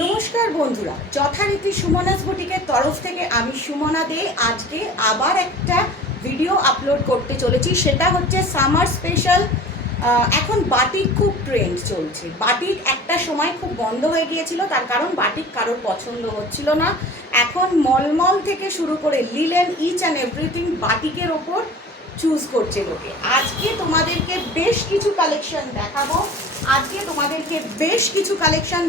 নমস্কার বন্ধুরা, যথারীতি সুমনাস বুটিকের তরফ থেকে আমি সুমনা দে আজকে আবার একটা ভিডিও আপলোড করতে চলেছি। সেটা হচ্ছে সামার স্পেশাল। এখন বাটিক খুব ট্রেন্ড চলছে। বাটিক একটা সময় খুব বন্ধ হয়ে গিয়েছিল, তার কারণ বাটিক কারোর পছন্দ হচ্ছিল না। এখন মলমল থেকে শুরু করে লিলেন, ইচ অ্যান্ড এভরিথিং বাটিকের ওপর চুজ করছে লোকে। আজকে তোমাদেরকে বেশ কিছু কালেকশন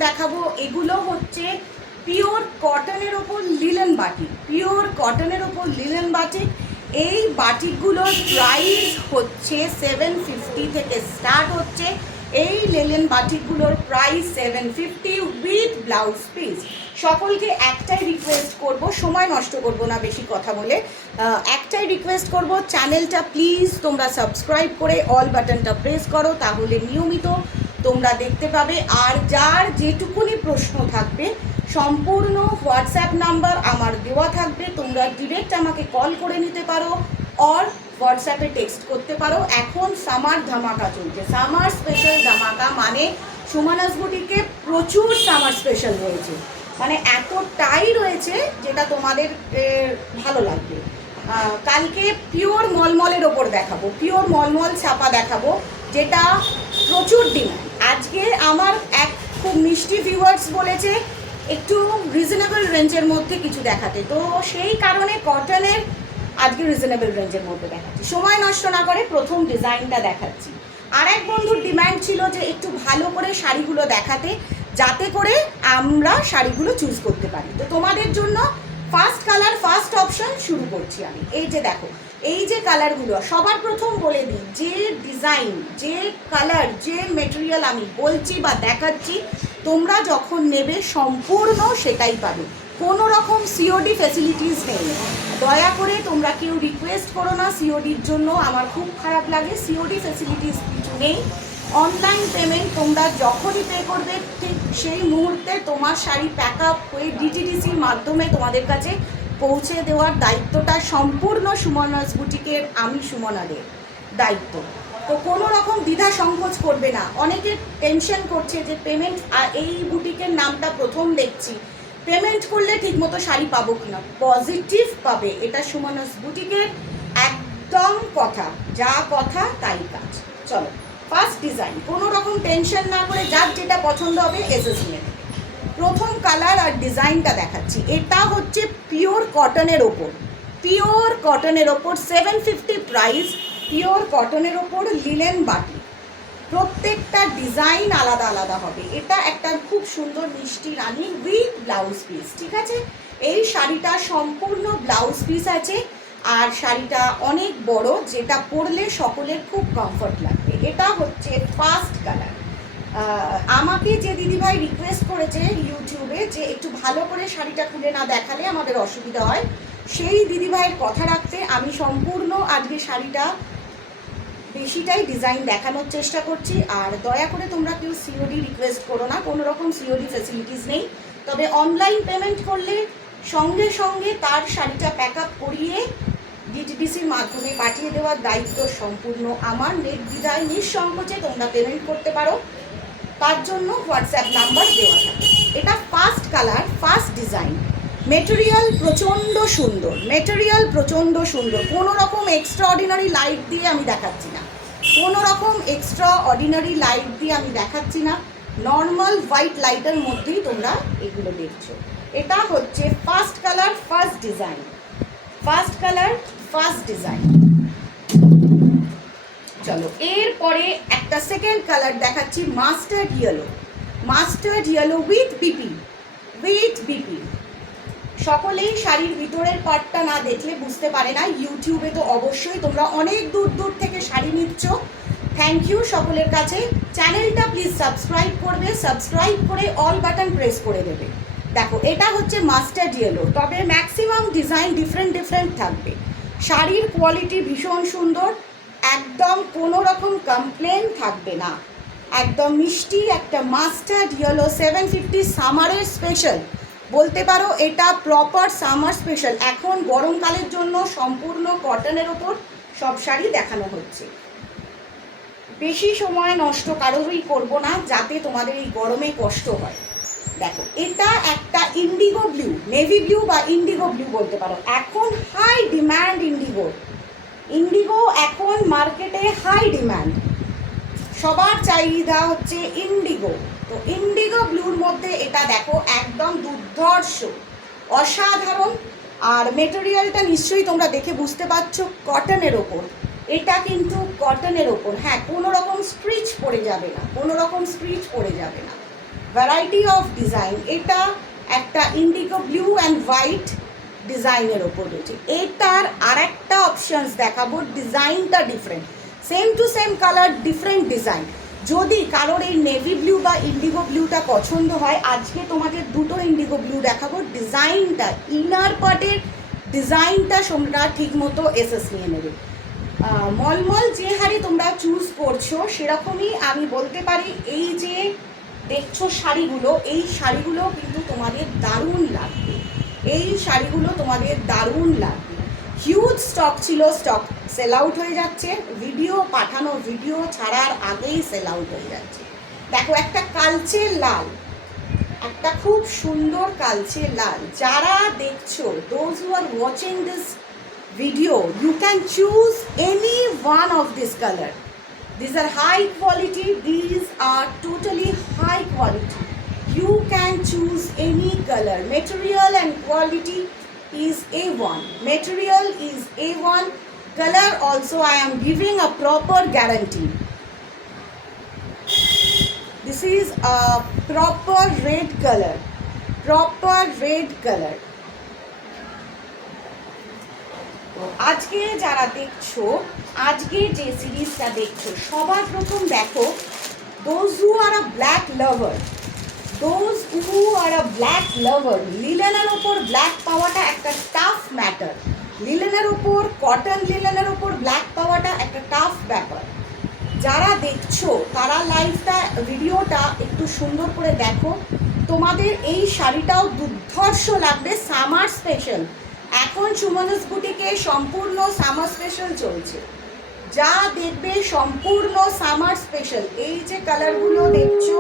দেখাবো। এগুলো হচ্ছে পিওর কটনের ওপর লিলেন বাটিক। এই বাটিকগুলোর প্রাইস হচ্ছে 750 থেকে স্টার্ট হচ্ছে। এই লিলেন বাটিকগুলোর প্রাইস 750 উইথ ব্লাউজ পিস। সকলকে একটাই রিকোয়েস্ট করব, সময় নষ্ট করব না বেশি কথা বলে, একটাই রিকোয়েস্ট করব, চ্যানেলটা প্লিজ তোমরা সাবস্ক্রাইব করে অল বাটনটা প্রেস করো, তাহলে নিয়মিত তোমরা দেখতে পাবে। আর যার যেটুকুনি প্রশ্ন থাকবে সম্পূর্ণ হোয়াটসঅ্যাপ নাম্বার আমার দেওয়া থাকবে, তোমরা ডিরেক্ট আমাকে কল করে নিতে পারো অর হোয়াটসঅ্যাপে টেক্সট করতে পারো। এখন সামার ধামাকা চলছে, সামার স্পেশাল ধামাকা, মানে সুমনাস বুটিকে প্রচুর সামার স্পেশাল রয়েছে, মানে এতটাই রয়েছে যেটা তোমাদের ভালো লাগবে। কালকে পিওর মলমলের ওপর দেখাবো, পিওর মলমল ছাপা দেখাবো, যেটা প্রচুর ডিমান্ড। আজকে আমার এক খুব মিষ্টি ভিউয়ার্স বলেছে একটু রিজনেবল রেঞ্জের মধ্যে কিছু দেখাতে, তো সেই কারণে কটনের আজকে রিজনেবল রেঞ্জের মধ্যে দেখাচ্ছি। সময় নষ্ট না করে প্রথম ডিজাইনটা দেখাচ্ছি। আর এক বন্ধুর ডিমান্ড ছিল যে একটু ভালো করে শাড়িগুলো দেখাতে, যাতে করে আমরা শাড়িগুলো চুজ করতে পারি। তো তোমাদের জন্য ফার্স্ট কালার, ফার্স্ট অপশন শুরু করছি আমি। এই যে দেখো, এই যে কালারগুলো, সবার প্রথম বলে দিই, যে ডিজাইন, যে কালার, যে মেটেরিয়াল আমি বলছি বা দেখাচ্ছি, তোমরা যখন নেবে সম্পূর্ণ সেটাই পাবে। কোনো রকম সিওডি ফ্যাসিলিটিস নেই। দয়া করে তোমরা কেউ রিকোয়েস্ট করো না সিওডির জন্য, আমার খুব খারাপ লাগে। সিওডি ফ্যাসিলিটিস কিছু নেই। অনলাইন পেমেন্ট তোমরা যখনই পে করবে ঠিক সেই মুহূর্তে তোমার শাড়ি প্যাক আপ হয়ে ডিটিডিসির মাধ্যমে তোমাদের কাছে পৌঁছে দেওয়ার দায়িত্বটা সম্পূর্ণ সুমনাস বুটিকের, আমি সুমনাদের দায়িত্ব। তো কোনো রকম দ্বিধা সংকোচ করবে না। অনেকে টেনশন করছে যে পেমেন্ট, এই বুটিকের নামটা প্রথম দেখছি, পেমেন্ট করলে ঠিকমতো শাড়ি পাবো কিনা। পজিটিভ পাবে, এটা সুমনাস বুটিকের একদম কথা, যা কথা তাই কাজ। চলো ফার্স্ট ডিজাইন, কোনো রকম টেনশন না করে যার যেটা পছন্দ হবে এসএসি নেবে। প্রথম কালার আর ডিজাইনটা দেখাচ্ছি। এটা হচ্ছে পিওর কটনের ওপর, 750 প্রাইস। পিওর কটনের ওপর লিলেন বাটি, প্রত্যেকটা ডিজাইন আলাদা আলাদা হবে। এটা একটা খুব সুন্দর মিষ্টি রানী উইথ ব্লাউজ পিস, ঠিক আছে। এই শাড়িটা সম্পূর্ণ ব্লাউজ পিস আছে, আর শাড়িটা অনেক বড়, যেটা পরলে সকলের খুব কমফর্ট লাগবে। এটা হচ্ছে ফার্স্ট কালার। আমাকে যে দিদিভাই রিকোয়েস্ট করেছে ইউটিউবে যে একটু ভালো করে শাড়িটা খুলে না দেখালে আমাদের অসুবিধা হয়, সেই দিদিভাইয়ের কথা রাখতে আমি সম্পূর্ণ আজকে শাড়িটা বেশিটাই ডিজাইন দেখানোর চেষ্টা করছি। আর দয়া করে তোমরা কেউ সিওডি রিকোয়েস্ট করো না, কোনো রকম সিওডি ফ্যাসিলিটিস নেই। তবে অনলাইন পেমেন্ট করলে সঙ্গে সঙ্গে তার শাড়িটা প্যাক আপ করিয়ে ডিটিডিসির মাধ্যমে পাঠিয়ে দেওয়ার দায়িত্ব সম্পূর্ণ আমার। নির্দ্বিধায় নিঃসংকোচে তোমরা পেমেন্ট করতে পারো, তার জন্য হোয়াটসঅ্যাপ নাম্বার দেওয়া থাকে। এটা first colour, first design. Material প্রচণ্ড সুন্দর, কোনো রকম এক্সট্রা অর্ডিনারি লাইট দিয়ে আমি দেখাচ্ছি না, নর্মাল হোয়াইট লাইটের মধ্যেই তোমরা এগুলো দেখছো। এটা হচ্ছে ফার্স্ট কালার, ফার্স্ট ডিজাইন। চলো এরপরে একটা সেকেন্ড কালার দেখাচ্ছি, মাস্টার্ড ইয়েলো উইথ বিপি। সকলেই শাড়ির ভিতরের পার্টটা না দেখলে বুঝতে পারে না। ইউটিউবে তো অবশ্যই তোমরা অনেক দূর দূর থেকে শাড়ি নিচ্ছ, থ্যাংক ইউ সকলের কাছে। চ্যানেলটা প্লিজ সাবস্ক্রাইব করবে, সাবস্ক্রাইব করে অল বাটন প্রেস করে দেবে। দেখো এটা হচ্ছে মাস্টার্ড ইয়েলো, তবে ম্যাক্সিমাম ডিজাইন ডিফারেন্ট থাকবে। শাড়ির কোয়ালিটি ভীষণ সুন্দর, একদম কোনো রকম কমপ্লেন থাকবে না। একদম মিষ্টি একটা মাস্টার্ড ইয়েলো 750 সামারের স্পেশাল বলতে পারো, এটা প্রপার সামার স্পেশাল। এখন গরমকালের জন্য সম্পূর্ণ কটনের ওপর সব শাড়ি দেখানো হচ্ছে। বেশি সময় নষ্ট কারোরই করব না, যাতে তোমাদের এই গরমে কষ্ট হয়। দেখো এটা একটা ইন্ডিগো ব্লু, নেভি ব্লু বা ইন্ডিগো ব্লু বলতে পারো। এখন হাই ডিম্যান্ড ইন্ডিগো, ইন্ডিগো এখন মার্কেটে হাই ডিম্যান্ড, সবার চাহিদা হচ্ছে ইন্ডিগো। তো ইন্ডিগো ব্লুর মধ্যে এটা দেখো একদম দুর্ধর্ষ, অসাধারণ। আর মেটেরিয়ালটা নিশ্চয়ই তোমরা দেখে বুঝতে পারছো কটনের ওপর, এটা কিন্তু কটনের ওপর। হ্যাঁ, কোনো রকম স্ট্রিচ পড়ে যাবে না, কোনো রকম স্ট্রিচ পড়ে যাবে না। ভ্যারাইটি অফ ডিজাইন, এটা একটা ইন্ডিগো ব্লু অ্যান্ড হোয়াইট ডিজাইনের ওপর রয়েছে। এটার আর একটা অপশানস দেখাবো, ডিজাইনটা different, same to same colour different design. যদি কারোর এই নেভি ব্লু বা ইন্ডিগো ব্লুটা পছন্দ হয়, আজকে তোমাদের দুটো ইন্ডিগো ব্লু দেখাবো। ডিজাইনটা, ইনার পার্টের ডিজাইনটা তোমরা ঠিক মতো এসএস নিয়ে নেবে। মলমল যে হারে তোমরা চুজ করছো সেরকমই আমি বলতে পারি। এই যে দেখছো শাড়িগুলো, এই শাড়িগুলো কিন্তু তোমাদের দারুণ লাগবে, এই শাড়িগুলো তোমাদের দারুণ লাগবে। হিউজ স্টক ছিল, স্টক সেল আউট হয়ে যাচ্ছে, ভিডিও পাঠানো, ভিডিও ছাড়ার আগেই সেল আউট হয়ে যাচ্ছে। দেখো একটা কালচে লাল, একটা খুব সুন্দর কালচে লাল। যারা দেখছো, those who are watching this video, you can choose any one of this color. These are high quality, these are totally high quality. You can choose any color. Material and quality is A1, material is A1, color also I am giving a proper guarantee. This is a proper red color, proper red color. আজকে যারা দেখছো, আজকে যে সিরিজটা দেখছো, সবার প্রথম দেখো those who are a black lover, those who are a black lover. লিলেনের ওপর ব্ল্যাক পাওয়াটা একটা টাফ ম্যাটার, লিলেনের ওপর, কটন লিলেনের ওপর ব্ল্যাক পাওয়াটা একটা টাফ ব্যাপার। যারা দেখছো তারা লাইভটা, ভিডিওটা একটু সুন্দর করে দেখো। তোমাদের এই শাড়িটাও দুর্ধর্ষ লাগবে, সামার স্পেশাল। এখন সুমনস বুটিকে সম্পূর্ণ সামার স্পেশাল চলছে, যা দেখবে সম্পূর্ণ সামার স্পেশাল। এই যে কালারগুলো দেখছো,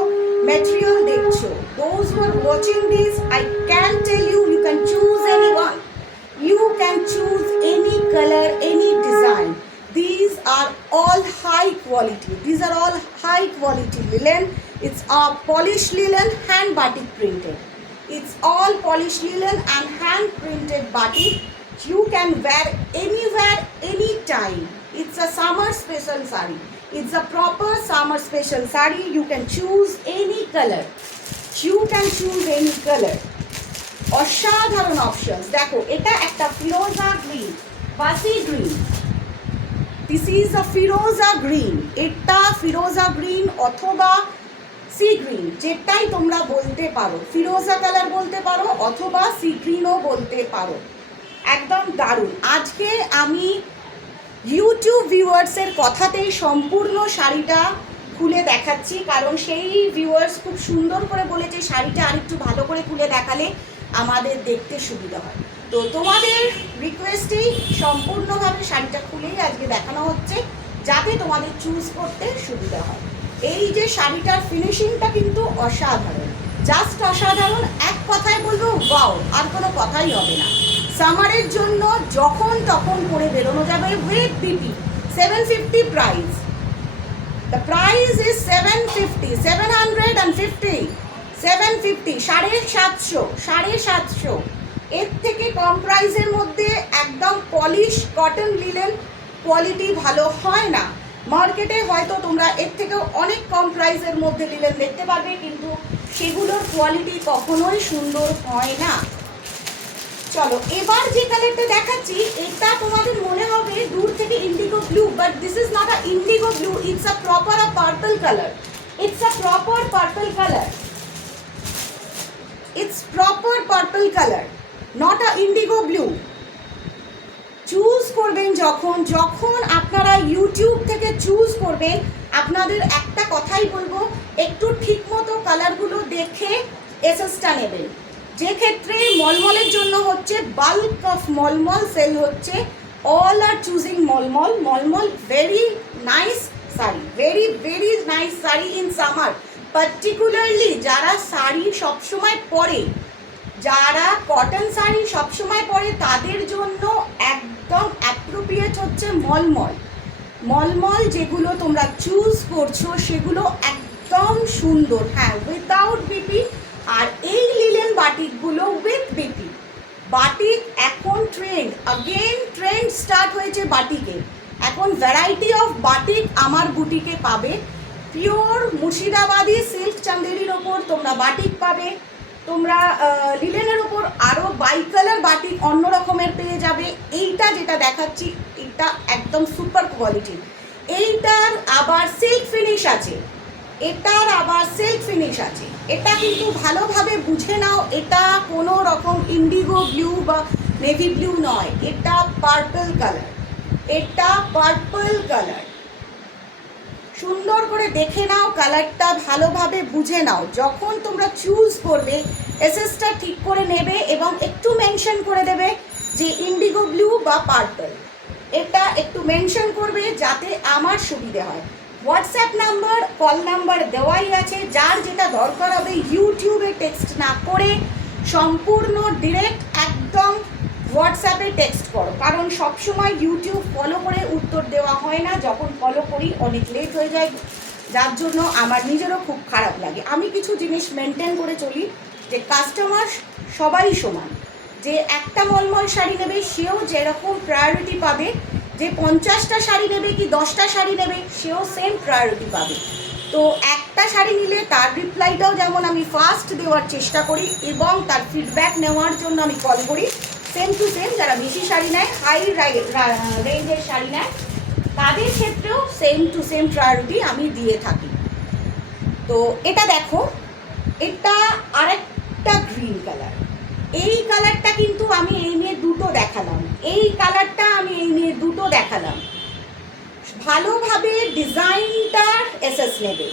ম্যাটেরিয়াল দেখছো, those who are watching this, I can tell you, you can choose any one, you can choose any colour, any design. These are all high quality, these are all high quality linen. It's a polished linen, hand batik printed. It's all polished linen and hand printed batik. You can wear anywhere, anytime. It's a summer special saree. It's a proper summer special saree. You can choose any color. You can choose any color. অসাধারণ options. দেখো এটা একটা ফিরোজা green, বাসি green. This is a Firoza green. এটা ফিরোজা green অথবা sea green, যেটাই তোমরা বলতে পারো, ফিরোজা কালার বলতে পারো অথবা সি গ্রিনও বলতে পারো। একদম দারুণ। আজকে আমি ইউটিউব ভিউয়ার্সের কথাতেই সম্পূর্ণ শাড়িটা খুলে দেখাচ্ছি, কারণ সেই ভিউয়ার্স খুব সুন্দর করে বলেছে শাড়িটা আরেকটু ভালো করে খুলে দেখালে আমাদের দেখতে সুবিধা হয়। তো তোমাদের রিকোয়েস্টেই সম্পূর্ণভাবে শাড়িটা খুলেই আজকে দেখানো হচ্ছে, যাতে তোমাদের চুজ করতে সুবিধা হয়। এই যে শাড়িটার ফিনিশিংটা কিন্তু অসাধারণ, জাস্ট অসাধারণ। এক কথায় বলবো ওয়াও, আর কোনো কথাই হবে না। সামারের জন্য যখন তখন পরে বেরোনো যাবে। With BP 750 price, the price is 750, 750, 750, 750, 750। এর থেকে কম প্রাইসের মধ্যে একদম পলিশ কটন লিলেন কোয়ালিটি ভালো হয় না। মার্কেটে হয়তো তোমরা এর থেকেও অনেক কম প্রাইসের মধ্যে লিলেন দেখতে পারবে, কিন্তু সেগুলোর কোয়ালিটি কখনোই সুন্দর হয় না। চলো এবার যে কালারটা দেখাচ্ছি, এটা তোমাদের মনে হবে দূর থেকে Indigo blue, but this is not a Indigo blue, it's a proper a purple colour. It's a proper purple colour, it's proper purple colour, not a Indigo blue. Choose করবেন যখন, যখন আপনারা ইউটিউব থেকে চুজ করবেন, আপনাদের একটা কথাই বলবো, একটু ঠিক মতো কালারগুলো দেখে এসএসটা নেবেন। যে ক্ষেত্রে মলমলের জন্য হচ্ছে বাল্ক অফ মলমল সেল হচ্ছে, অল আর চুজিং মলমল। মলমল very nice sari, very very nice sari in summer. Particularly যারা শাড়ি সবসময় পরে, যারা কটন শাড়ি সবসময় পরে, তাদের জন্য একদম অ্যাপ্রোপ্রিয়েট হচ্ছে মলমল। মলমল যেগুলো তোমরা চুজ করছো সেগুলো একদম সুন্দর, হ্যাঁ, উইদাউট বিপি। আর এই লিলেন বাটিকগুলো উইথ বিপি। বাটিক এখন ট্রেন্ড, অগেন ট্রেন্ড স্টার্ট হয়েছে বাটিকে। এখন ভ্যারাইটি অফ বাটিক আমার বুটিকে পাবে। পিওর মুর্শিদাবাদি সিল্ক চান্দেরির ওপর তোমরা বাটিক পাবে। তোমরা লিলেনের ওপর আরও বাইকালার বাটিক অন্য রকমের পেয়ে যাবে। এইটা যেটা দেখাচ্ছি এটা একদম সুপার কোয়ালিটি। এইটার আবার সিল্ক ফিনিশ আছে, এটার আবার সিল্ক ফিনিশ আছে। এটা কিন্তু ভালোভাবে বুঝে নাও, এটা কোনো রকম ইন্ডিগো ব্লু বা নেভি ব্লু নয়, এটা পার্পল কালার। এটা পার্পল কালার, সুন্দর করে দেখে নাও, কালারটা ভালোভাবে বুঝে নাও। যখন তোমরা চুজ করবে এসএসটা ঠিক করে নেবে এবং একটু মেনশন করে দেবে যে ইন্ডিগো ব্লু বা পার্পল। এটা একটু মেনশন করবে যাতে আমার সুবিধে হয়। হোয়াটসঅ্যাপ নাম্বার, কল নাম্বার দেওয়াই আছে। যার যেটা দরকার হবে ইউটিউবে টেক্সট না করে সম্পূর্ণ ডিরেক্ট একদম হোয়াটসঅ্যাপে টেক্সট করো, কারণ সবসময় ইউটিউব ফলো করে উত্তর দেওয়া হয় না। যখন ফলো করি অনেক লেট হয়ে যায়, যার জন্য আমার নিজেরও খুব খারাপ লাগে। আমি কিছু জিনিস মেনটেন করে চলি যে কাস্টমার সবাই সমান। যে একটা মলমল শাড়ি নেবে সেও যেরকম প্রায়োরিটি পাবে, যে 50টা শাড়ি নেবে কি 10টা শাড়ি নেবে সেও সেম প্রায়োরিটি পাবে। তো একটা শাড়ি নিলে তার রিপ্লাইটাও যেমন আমি ফাস্ট দেওয়ার চেষ্টা করি এবং তার ফিডব্যাক নেওয়ার জন্য আমি কল করি। সেম টু সেম যারা বেশি শাড়ি নেয়, হাই রেঞ্জের শাড়ি নেয়, তাদের ক্ষেত্রেও সেম টু সেম প্রায়োরিটি আমি দিয়ে থাকি। তো এটা দেখো, এটা আরেকটা গ্রিন কালার। এই কালারটা কিন্তু আমি এই নিয়ে দুটো দেখালাম, এই কালারটা আমি এই নিয়ে দুটো দেখালাম। ভালোভাবে ডিজাইনটার এসএস নেবে,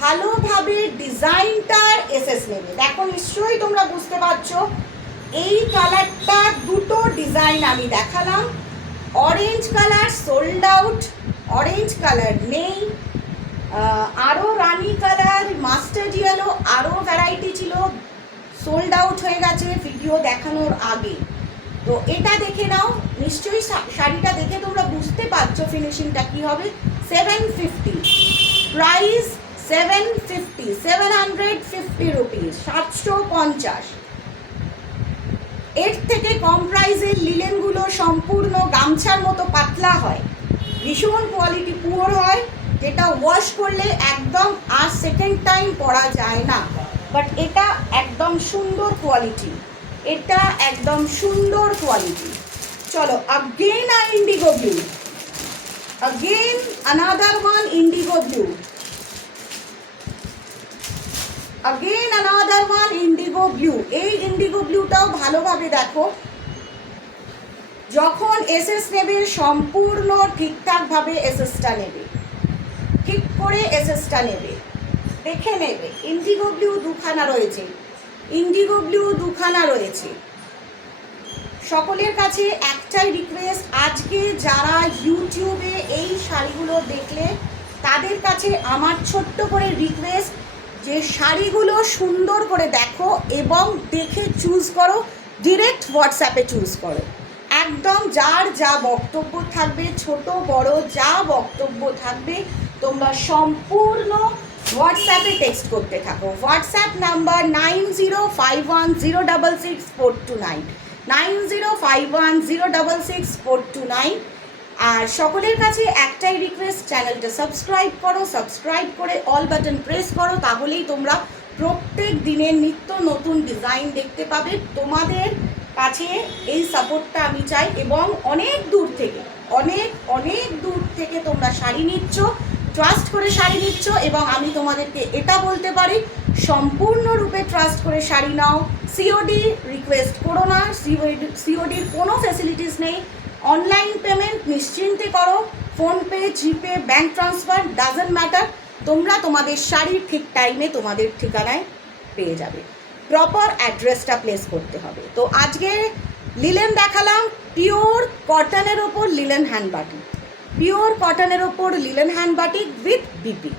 ভালোভাবে ডিজাইনটার এসএস নেবে। দেখো নিশ্চয়ই তোমরা বুঝতে পারছো, এই কালারটা দুটো ডিজাইন আমি দেখালাম। Orange colour sold out, orange colour নেই। আরও রানি কালার, মাস্টার্ড ইয়েলো, আরও ভ্যারাইটি ছিল, সোল্ড আউট হয়ে গেছে ভিডিও দেখানোর আগে। তো এটা দেখে নাও, নিশ্চয়ই শাড়িটা দেখে তোমরা বুঝতে পারছো ফিনিশিংটা কী হবে। 750 প্রাইস, 750, 750 রুপিস, 750। এর থেকে কম প্রাইসের লিলেনগুলো সম্পূর্ণ গামছার মতো পাতলা হয়, ভীষণ কোয়ালিটি পুয়ার হয়, যেটা ওয়াশ করলে একদম আর সেকেন্ড টাইম পরা যায় না। বাট এটা একদম সুন্দর কোয়ালিটি, এটা একদম সুন্দর কোয়ালিটি। চলো again Indigo blue, again another one Indigo blue, again another one Indigo blue. এই ইন্ডিগো ব্লুটাও ভালোভাবে দেখো, যখন এসএস নেবে সম্পূর্ণ ঠিকঠাকভাবে এসএসটা নেবে, ঠিক করে এসএসটা নেবে, দেখে নেবে। ইন্ডিগো ব্লু দুখানা রয়েছে, ইন্ডিগো ব্লু দুখানা রয়েছে। সকলের কাছে একটাই রিকোয়েস্ট, আজকে যারা ইউটিউবে এই শাড়িগুলো দেখলে তাদের কাছে আমার ছোট্ট করে রিকোয়েস্ট যে শাড়িগুলো সুন্দর করে দেখো এবং দেখে চুজ করো, ডিরেক্ট হোয়াটসঅ্যাপে চুজ করো। একদম যার যা বক্তব্য থাকবে, ছোট বড় যা বক্তব্য থাকবে, তোমরা সম্পূর্ণ হোয়াটসঅ্যাপে টেক্সট করতে থাকো। WhatsApp number 9051066429, 9051066429। আর সকলের কাছে একটাই রিকোয়েস্ট, চ্যানেলটা সাবস্ক্রাইব করো, সাবস্ক্রাইব করে অল বাটন প্রেস করো, তাহলেই তোমরা প্রত্যেক দিনের নিত্য নতুন ডিজাইন দেখতে পাবে। তোমাদের কাছে এই সাপোর্টটা আমি চাই এবং অনেক দূর থেকে, অনেক অনেক দূর থেকে তোমরা শাড়ি নিচ্ছ, ট্রাস্ট করে শাড়ি নিচ্ছ এবং আমি তোমাদেরকে এটা বলতে পারি সম্পূর্ণরূপে ট্রাস্ট করে শাড়ি নাও। সিওডি রিকোয়েস্ট করো না, সিওডির কোনো ফ্যাসিলিটিস নেই। অনলাইন পেমেন্ট নিশ্চিন্তে করো, PhonePe, GPay, bank transfer, doesn't matter. তোমরা তোমাদের শাড়ি ঠিক টাইমে তোমাদের ঠিকানায় পেয়ে যাবে। প্রপার অ্যাড্রেসটা প্লেস করতে হবে। তো আজকে লিলেন দেখালাম, পিওর কটনের ওপর লিলেন হ্যান্ড বাটিক, পিওর কটনের ওপর linen hand batik with BP.